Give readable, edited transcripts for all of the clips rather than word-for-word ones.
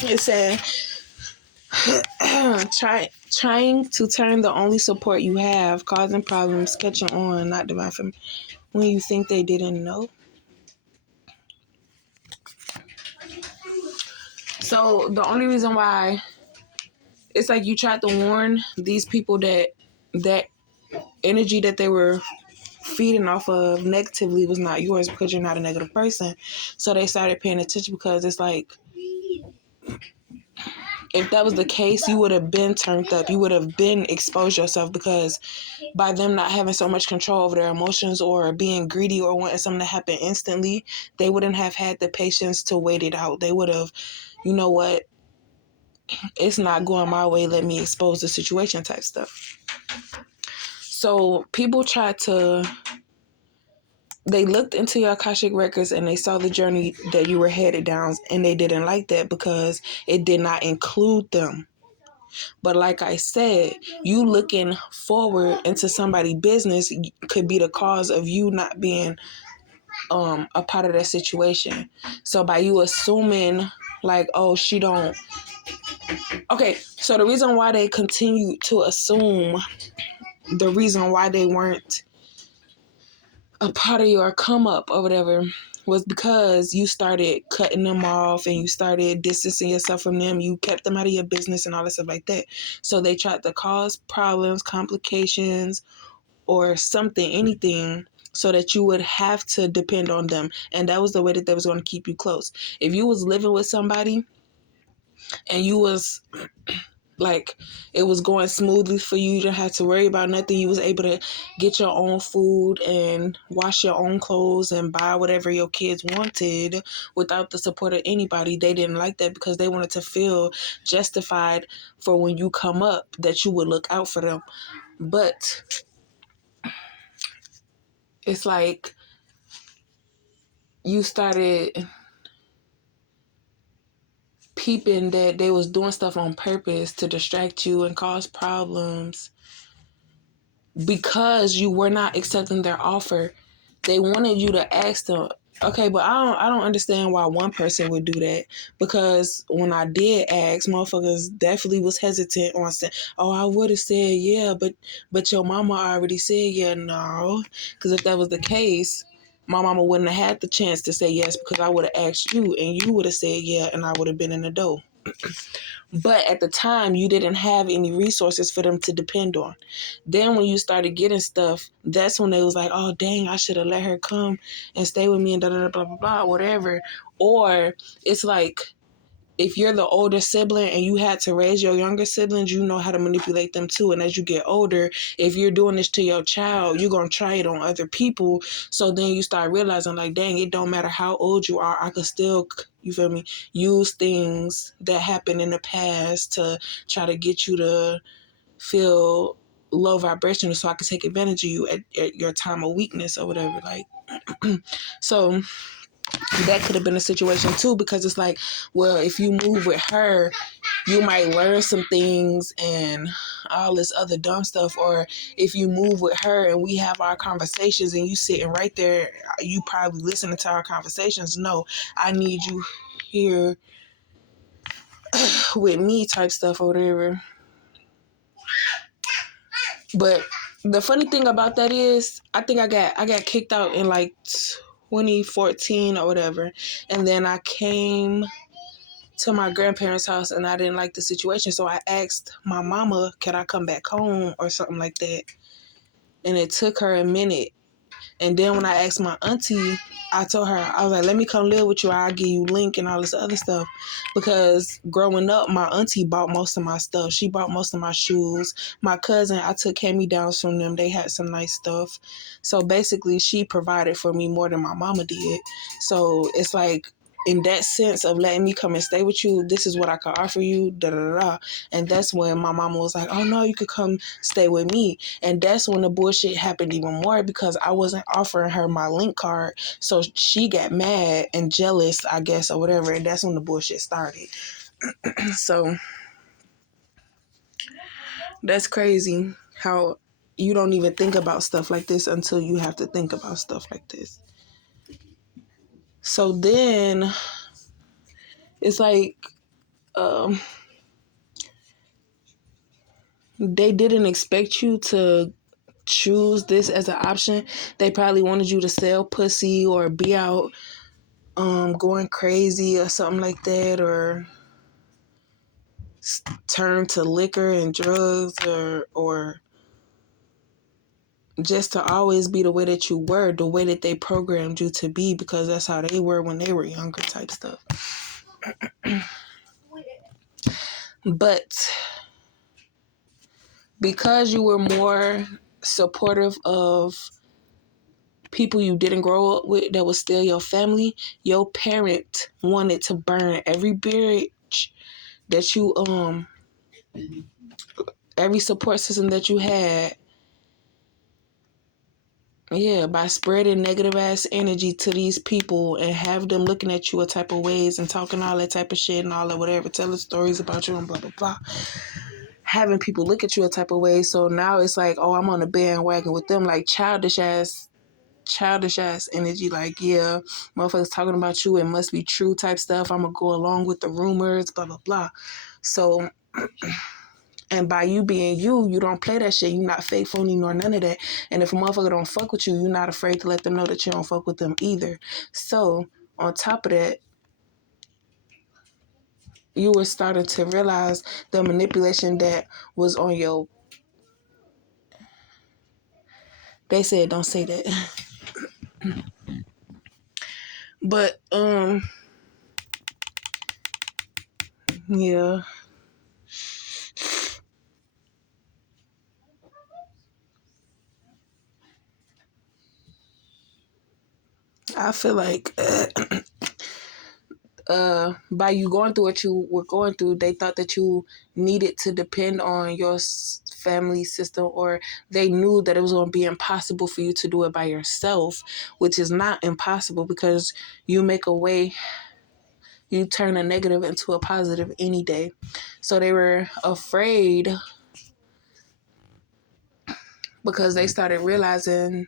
It said, trying to turn the only support you have, causing problems, catching on, not divine from when you think they didn't know. So the only reason why it's like you tried to warn these people that energy that they were feeding off of negatively was not yours because you're not a negative person. So they started paying attention because it's like, if that was the case, you would have been turned up. You would have been exposed yourself because by them not having so much control over their emotions or being greedy or wanting something to happen instantly, they wouldn't have had the patience to wait it out. They would have, you know what, it's not going my way. Let me expose the situation type stuff. So people they looked into your Akashic records and they saw the journey that you were headed down, and they didn't like that because it did not include them. But like I said, you looking forward into somebody's business could be the cause of you not being a part of that situation. So by you assuming like, oh, she don't. Okay, so the reason why they continue to assume, the reason why they weren't a part of your come up or whatever, was because you started cutting them off and you started distancing yourself from them. You kept them out of your business and all that stuff like that. So they tried to cause problems, complications, or something, anything, so that you would have to depend on them. And that was the way that they was going to keep you close. If you was living with somebody and you was like, it was going smoothly for you, you didn't have to worry about nothing, you was able to get your own food and wash your own clothes and buy whatever your kids wanted without the support of anybody, they didn't like that because they wanted to feel justified for when you come up that you would look out for them. But it's like you started peeping that they was doing stuff on purpose to distract you and cause problems because you were not accepting their offer. They wanted you to ask them. Okay, but I don't understand why one person would do that, because when I did ask, motherfuckers definitely was hesitant on saying, oh, I would have said yeah, but your mama already said yeah. No, because if that was the case, my mama wouldn't have had the chance to say yes, because I would have asked you and you would have said yeah, and I would have been in the door. But at the time, you didn't have any resources for them to depend on. Then when you started getting stuff, that's when they was like, oh, dang, I should have let her come and stay with me and da-da-da, blah, blah, blah, whatever. Or it's like, if you're the older sibling and you had to raise your younger siblings, you know how to manipulate them too. And as you get older, if you're doing this to your child, you're going to try it on other people. So then you start realizing like, dang, it don't matter how old you are. I could still, you feel me, use things that happened in the past to try to get you to feel low vibration so I could take advantage of you at your time of weakness or whatever. Like, so that could have been a situation too, because it's like, well, if you move with her, you might learn some things and all this other dumb stuff. Or if you move with her and we have our conversations and you sitting right there, you probably listening to our conversations. No, I need you here with me type stuff or whatever. But the funny thing about that is, I think I got kicked out in like 2014 or whatever, and then I came to my grandparents' house and I didn't like the situation, so I asked my mama, "Can I come back home?" or something like that, and it took her a minute. And then when I asked my auntie, I told her, I was like, let me come live with you. I'll give you link and all this other stuff. Because growing up, my auntie bought most of my stuff. She bought most of my shoes. My cousin, I took hand-me-downs from them. They had some nice stuff. So basically, she provided for me more than my mama did. So it's like, in that sense of letting me come and stay with you, this is what I could offer you, da da da. And that's when my mama was like, oh no, you could come stay with me. And that's when the bullshit happened even more, because I wasn't offering her my link card. So she got mad and jealous, I guess, or whatever. And that's when the bullshit started. So that's crazy how you don't even think about stuff like this until you have to think about stuff like this. So then it's like, um, they didn't expect you to choose this as an option. They probably wanted you to sell pussy or be out going crazy or something like that, or turn to liquor and drugs, or just to always be the way that you were, the way that they programmed you to be, because that's how they were when they were younger type stuff. But because you were more supportive of people you didn't grow up with that was still your family, your parent wanted to burn every bridge that you every support system that you had. Yeah, by spreading negative ass energy to these people and have them looking at you a type of ways and talking all that type of shit and all that whatever, telling stories about you and blah blah blah. Having people look at you a type of way. So now it's like, oh, I'm on a bandwagon with them, like childish ass energy, like, yeah, motherfuckers talking about you, it must be true type stuff. I'm gonna go along with the rumors, blah blah blah. So, and by you being you, you don't play that shit. You not fake, phony, nor none of that. And if a motherfucker don't fuck with you, you're not afraid to let them know that you don't fuck with them either. So on top of that, you were starting to realize the manipulation that was on your. They said don't say that, but yeah. I feel like by you going through what you were going through, they thought that you needed to depend on your family system, or they knew that it was going to be impossible for you to do it by yourself, which is not impossible because you make a way, you turn a negative into a positive any day. So they were afraid because they started realizing,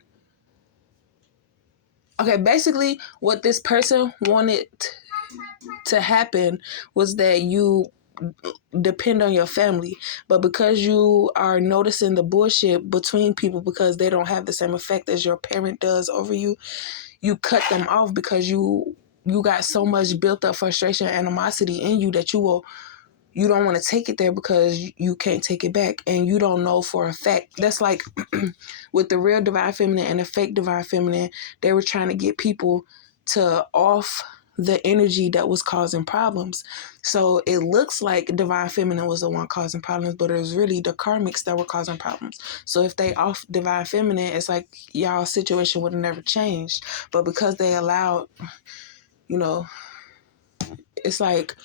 okay, basically what this person wanted to happen was that you depend on your family, but because you are noticing the bullshit between people because they don't have the same effect as your parent does over you, you cut them off because you got so much built up frustration and animosity in you that you don't want to take it there because you can't take it back, and you don't know for a fact. That's like with the real divine feminine and the fake divine feminine, they were trying to get people to off the energy that was causing problems. So it looks like divine feminine was the one causing problems, but it was really the karmics that were causing problems. So if they off divine feminine, it's like y'all situation would have never changed. But because they allowed, you know, it's like,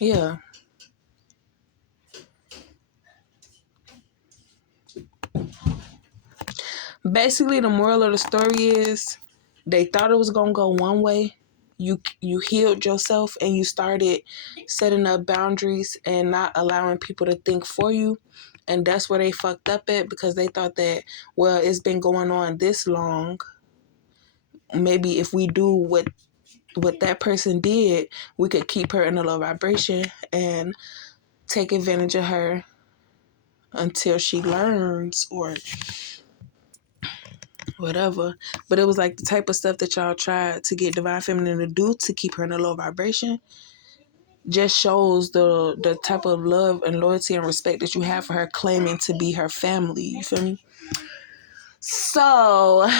yeah. Basically, the moral of the story is they thought it was gonna go one way. You healed yourself and you started setting up boundaries and not allowing people to think for you. And that's where they fucked up at, because they thought that, well, it's been going on this long. Maybe if we do what that person did, we could keep her in a low vibration and take advantage of her until she learns or whatever. But it was like the type of stuff that y'all tried to get divine feminine to do to keep her in a low vibration just shows the type of love and loyalty and respect that you have for her, claiming to be her family. You feel me? So